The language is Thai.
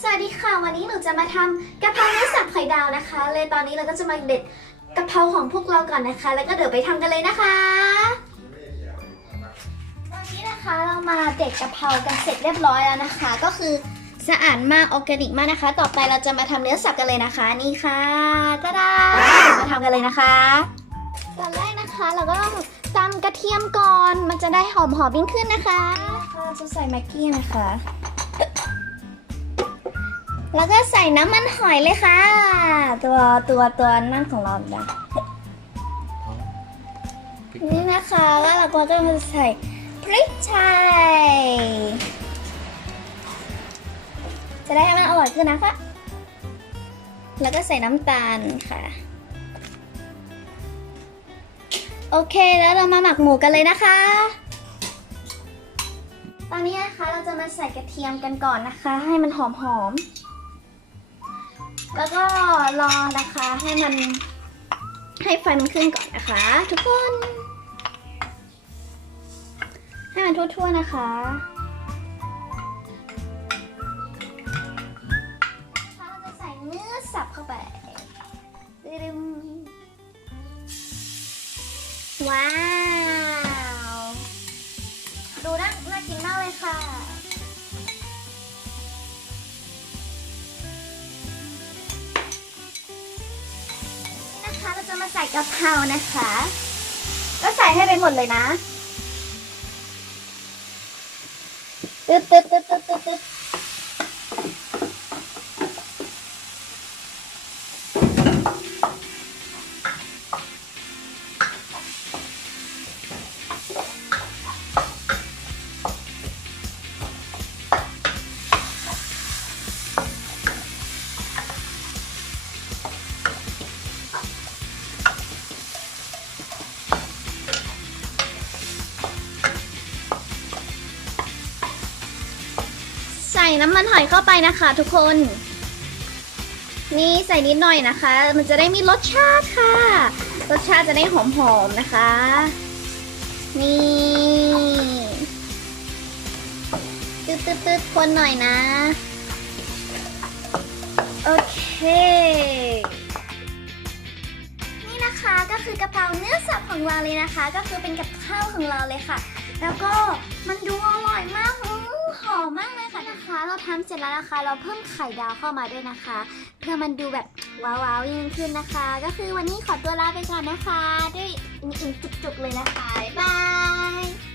สวัสดีค่ะ วันนี้หนูจะมาทำกะเพราเนื้อสับไข่ดาวนะคะ เลยตอนนี้เราก็จะมาเด็ดกะเพราของพวกเราก่อนนะคะ แล้วก็เดี๋ยวไปทำกันเลยนะคะตอนนี้นะคะเรามาเด็ดกะเพรากันเสร็จเรียบร้อยแล้วนะคะ ก็คือสะอาดมากออร์แกนิกมากนะคะ ต่อไปเราจะมาทำเนื้อสับกันเลยนะคะ นี่ค่ะตาดาดี๋ยวมาทำกันเลยนะคะตอนแรกนะคะเราก็ต้องตำกระเทียมก่อน มันจะได้หอมหอมยิ่งขึ้นนะคะเราจะใส่แม็กกี้นะคะ แล้วก็ใส่น้ำมันหอยเลยค่ะ ตัวตัวตัวนั่นของเรานะนี่นะคะแล้วเราก็จะมาใส่พริกไทยจะได้ให้มันอร่อยขึ้นนะคะ แล้วก็ใส่น้ำตาลค่ะ โอเคแล้วเรามาหมักหมูกันเลยนะคะ ตอนนี้นะคะเราจะมาใส่กระเทียมกันก่อนนะคะ ให้มันหอมหอมๆ แล้วก็รอนะคะให้มันให้ไฟมันขึ้นก่อนนะคะ ทุกคน ให้มันทั่วๆนะคะเราจะใส่เนื้อสับเข้าไปดึมว้าว ดูน่าน่ากินมากเลยค่ะ มาใส่กะเพรานะคะ ก็ใส่ให้ไปหมดเลยนะตึ๊ดตึ๊ดตึ๊ดตึ๊ดตึ๊ด ส่น้ำมันหอยเข้าไปนะคะทุกคน นี่ใส่นิดหน่อยนะคะ มันจะได้มีรสชาติค่ะ รสชาติจะได้หอมๆนะคะ นี่ตึ๊ดตึ๊ดตึ๊ดคนหน่อยนะ โอเค นี่นะคะก็คือกะเพราเนื้อสับของเราเลยนะคะ ก็คือเป็นกับข้าวของเราเลยค่ะ แล้วก็มันดูอร่อยมาก หอมมากเลยค่ะนะคะ เราทำเสร็จแล้วนะคะ เราเพิ่มไข่ดาวเข้ามาด้วยนะคะ เพื่อมันดูแบบว้าวๆยิ่งขึ้นนะคะ ก็คือวันนี้ขอตัวลาไปก่อนนะคะ ด้วยอิ่มจุกๆเลยนะคะบ๊ายบาย